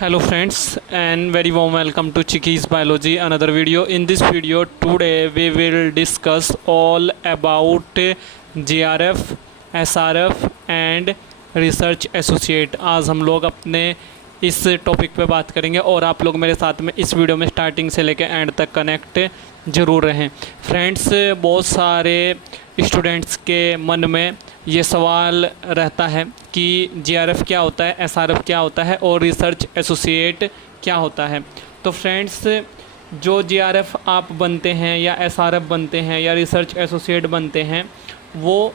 Hello friends and very warm welcome to Chicky's Biology, another video. In this video today we will discuss all about JRF, SRF and research associate. आज हम लोग अपने इस topic पे बात करेंगे और आप लोग मेरे साथ में इस वीडियो में स्टार्टिंग से लेकर एंड तक कनेक्ट ज़रूर रहें। फ्रेंड्स, बहुत सारे स्टूडेंट्स के मन में ये सवाल रहता है कि JRF क्या होता है, SRF क्या होता है और रिसर्च एसोसिएट क्या होता है। तो फ्रेंड्स, जो JRF आप बनते हैं या SRF बनते हैं या रिसर्च एसोसिएट बनते हैं, वो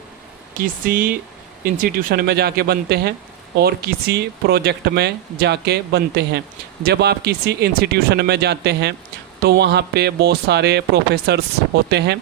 किसी इंस्टीट्यूशन में जाके बनते हैं और किसी प्रोजेक्ट में जाके बनते हैं। जब आप किसी इंस्टीट्यूशन में जाते हैं तो वहाँ पे बहुत सारे प्रोफेसर्स होते हैं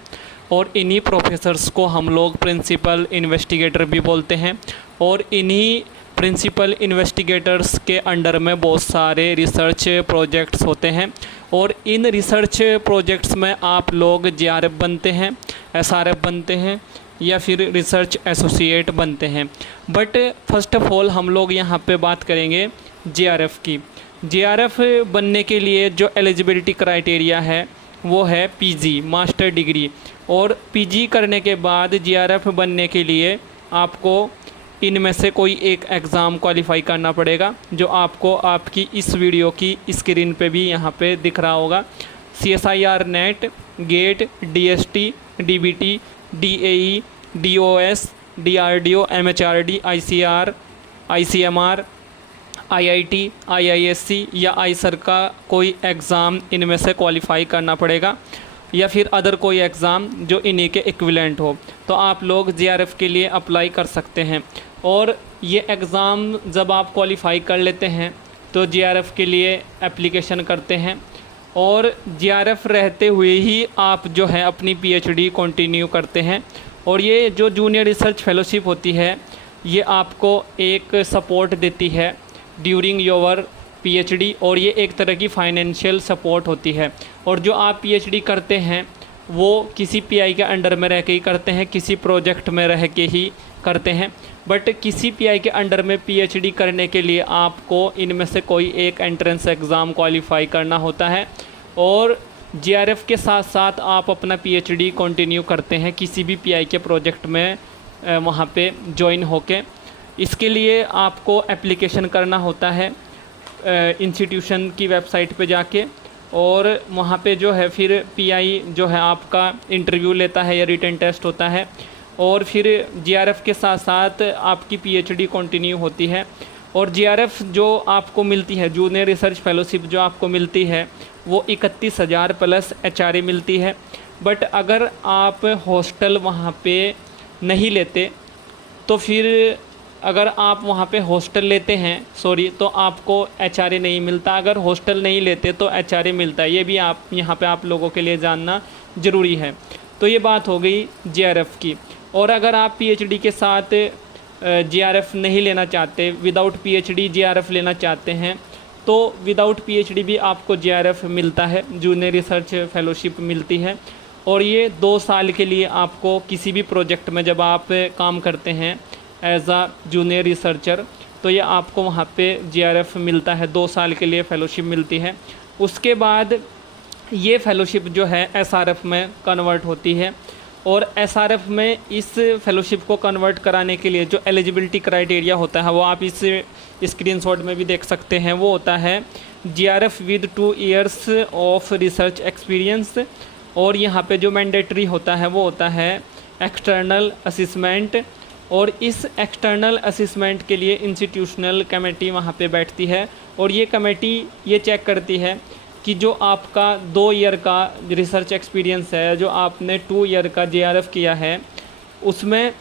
और इन्हीं प्रोफेसर्स को हम लोग प्रिंसिपल इन्वेस्टिगेटर भी बोलते हैं और इन्हीं प्रिंसिपल इन्वेस्टिगेटर्स के अंडर में बहुत सारे रिसर्च प्रोजेक्ट्स होते हैं और इन रिसर्च प्रोजेक्ट्स में आप लोग JRF बनते हैं, SRF बनते हैं या फिर रिसर्च एसोसिएट बनते हैं। बट फर्स्ट ऑफ ऑल हम लोग यहाँ पे बात करेंगे JRF की। JRF बनने के लिए जो एलिजिबिलिटी क्राइटेरिया है वो है PG मास्टर डिग्री, और PG करने के बाद JRF बनने के लिए आपको इनमें से कोई एक एग्ज़ाम क्वालिफाई करना पड़ेगा, जो आपको आपकी इस वीडियो की स्क्रीन पे भी यहाँ पे दिख रहा होगा। CSIR NET, GATE, DST, DBT, DAE, DOS, DRDO, MHRD, ICR, ICMR, IIT, IISc या ISER का कोई एग्ज़ाम इनमें से क्वालिफ़ाई करना पड़ेगा या फिर अदर कोई एग्ज़ाम जो इन्हीं के इक्विवेलेंट हो, तो आप लोग JRF के लिए अप्लाई कर सकते हैं। और ये एग्ज़ाम जब आप क्वालिफ़ाई कर लेते हैं तो JRF के लिए एप्लीकेशन करते हैं और JRF रहते हुए ही आप जो है अपनी PhD कंटिन्यू करते हैं। और ये जो जूनियर रिसर्च फेलोशिप होती है ये आपको एक सपोर्ट देती है ड्यूरिंग योर PhD, और ये एक तरह की फाइनेंशियल सपोर्ट होती है। और जो आप PhD करते हैं वो किसी PI के अंडर में रह के ही करते हैं, किसी प्रोजेक्ट में रह के ही करते हैं। बट किसी PI के अंडर में PhD करने के लिए आपको इनमें से कोई एक एंट्रेंस एग्ज़ाम क्वालिफ़ाई करना होता है और JRF के साथ साथ आप अपना PhD कंटिन्यू करते हैं किसी भी PI के प्रोजेक्ट में वहाँ पे ज्वाइन होके। इसके लिए आपको एप्लीकेशन करना होता है इंस्टीट्यूशन की वेबसाइट पे जाके, और वहाँ पे जो है फिर PI जो है आपका इंटरव्यू लेता है या रिटन टेस्ट होता है, और फिर JRF के साथ साथ आपकी PhD कंटिन्यू होती है। और JRF जो आपको मिलती है, जूनियर रिसर्च फेलोशिप जो आपको मिलती है वो 31,000 प्लस HRA मिलती है। बट अगर आप हॉस्टल वहाँ पे नहीं लेते तो फिर अगर आप वहाँ पे हॉस्टल लेते हैं तो आपको HRA नहीं मिलता। अगर हॉस्टल नहीं लेते तो HRA मिलता है, ये भी आप यहाँ पे आप लोगों के लिए जानना ज़रूरी है। तो ये बात हो गई JRF की। और अगर आप PhD के साथ JRF नहीं लेना चाहते, विदाउट PhD JRF लेना चाहते हैं, तो विदाउट PhD भी आपको JRF मिलता है, जूनियर रिसर्च फेलोशिप मिलती है। और ये 2 साल के लिए आपको किसी भी प्रोजेक्ट में जब आप काम करते हैं एज आ जूनियर रिसर्चर, तो ये आपको वहाँ पे JRF मिलता है, 2 साल के लिए फ़ेलोशिप मिलती है। उसके बाद ये फ़ेलोशिप जो है SRF में कन्वर्ट होती है, और SRF में इस फेलोशिप को कन्वर्ट कराने के लिए जो एलिजिबिलिटी क्राइटेरिया होता है वो आप इस स्क्रीनशॉट में भी देख सकते हैं। वो होता है JRF with 2 years of research experience, और यहाँ पे जो मैंडेटरी होता है वो होता है एक्सटर्नल असिसमेंट। और इस एक्सटर्नल असिसमेंट के लिए इंस्टीट्यूशनल कमेटी वहाँ पे बैठती है, और ये कमेटी ये चेक करती है कि जो आपका 2 ईयर का रिसर्च एक्सपीरियंस है, जो आपने 2 ईयर का JRF किया है, उसमें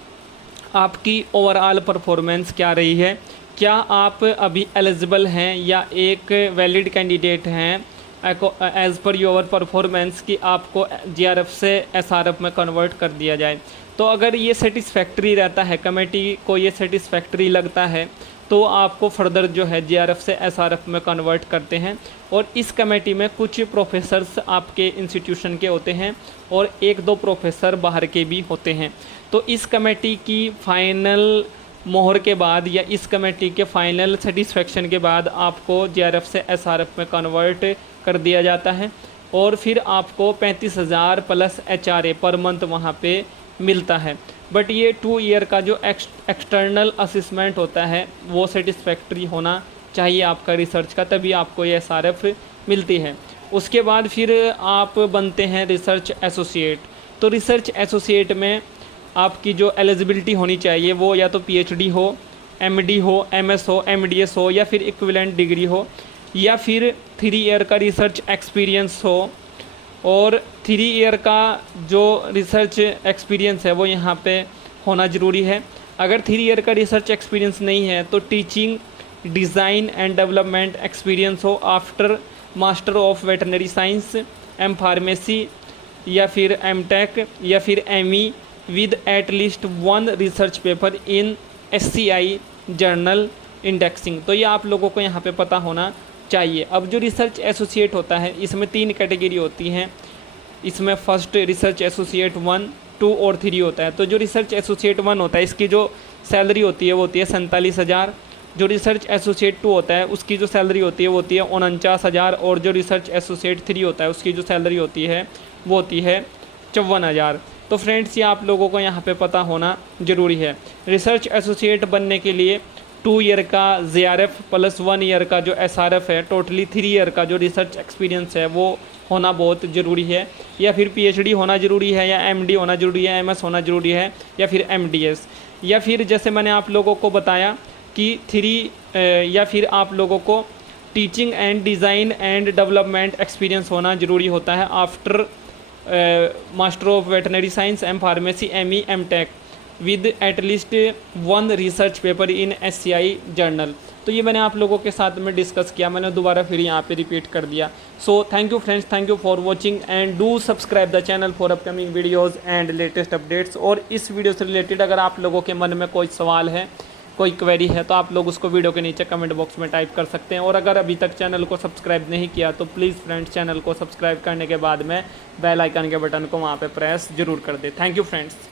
आपकी ओवरऑल परफॉर्मेंस क्या रही है, क्या आप अभी एलिजिबल हैं या एक वैलिड कैंडिडेट हैं एज़ पर योर परफॉर्मेंस कि आपको JRF से SRF में कन्वर्ट कर दिया जाए। तो अगर ये सेटिस्फैक्ट्री रहता है, कमेटी को ये सेटिस्फैक्ट्री लगता है, तो आपको फर्दर जो है JRF से SRF में कन्वर्ट करते हैं। और इस कमेटी में कुछ प्रोफेसर्स आपके इंस्टीट्यूशन के होते हैं और 1-2 प्रोफेसर बाहर के भी होते हैं। तो इस कमेटी की फाइनल मोहर के बाद या इस कमेटी के फाइनल सेटिस्फेक्शन के बाद आपको जेआरएफ से एसआरएफ में कन्वर्ट कर दिया जाता है और फिर आपको 35,000 प्लस एचआरए पर मंथ वहाँ पे मिलता है। बट ये 2 ईयर का जो एक्सटर्नल असेसमेंट होता है वो सेटिस्फैक्ट्री होना चाहिए आपका रिसर्च का, तभी आपको ये एसआरएफ मिलती है। उसके बाद फिर आप बनते हैं रिसर्च एसोसिएट। तो रिसर्च एसोसिएट में आपकी जो एलिजिबिलिटी होनी चाहिए वो या तो पीएचडी हो, एमडी हो, एमएस हो, एमडीएस हो या फिर इक्विवेलेंट डिग्री हो या फिर 3 ईयर का रिसर्च एक्सपीरियंस हो। और 3 ईयर का जो रिसर्च एक्सपीरियंस है वो यहाँ पे होना ज़रूरी है। अगर 3 ईयर का रिसर्च एक्सपीरियंस नहीं है तो teaching, design and development experience हो after master of veterinary science, M pharmacy या फिर एम टेक या फिर ME with at least 1 research paper in SCI journal indexing. तो ये आप लोगों को यहाँ पे पता होना चाहिए। अब जो रिसर्च एसोसिएट होता है इसमें 3 कैटेगरी होती हैं। इसमें फर्स्ट रिसर्च एसोसिएट 1, 2 और 3 होता है। तो जो रिसर्च एसोसिएट 1 होता है इसकी जो सैलरी होती है वो होती है 47,000। जो रिसर्च एसोसिएट 2 होता है उसकी जो सैलरी होती है वो होती है 49,000 और जो रिसर्च एसोसिएट 3 होता है उसकी जो सैलरी होती है वो होती है 54,000। तो फ्रेंड्स ये आप लोगों को यहाँ पे पता होना ज़रूरी है। रिसर्च एसोसिएट बनने के लिए 2 ईयर का जेआरएफ प्लस 1 ईयर का जो एसआरएफ है, टोटली 3 ईयर का जो रिसर्च एक्सपीरियंस है वो होना बहुत ज़रूरी है। या फिर पीएचडी होना ज़रूरी है, या एमडी होना ज़रूरी है, एमएस होना ज़रूरी है, या फिर एमडीएस, या फिर जैसे मैंने आप लोगों को बताया कि 3 या फिर आप लोगों को teaching and design and development experience होना ज़रूरी होता है after master of veterinary science, M pharmacy, ME, M tech with at least 1 research paper in SCI journal. तो ये मैंने आप लोगों के साथ में डिस्कस किया, मैंने दोबारा फिर यहाँ पे रिपीट कर दिया। So thank you friends, thank you for watching and do subscribe the channel for upcoming videos and latest updates. और इस वीडियो से रिलेटेड अगर आप लोगों के मन में कोई सवाल है, कोई क्वेरी है तो आप लोग उसको वीडियो के नीचे कमेंट बॉक्स में टाइप कर सकते हैं। और अगर अभी तक चैनल को सब्सक्राइब नहीं किया तो प्लीज़ फ्रेंड्स चैनल को सब्सक्राइब करने के बाद में बेल आइकन के बटन को वहाँ पे प्रेस जरूर कर दे। Thank you friends.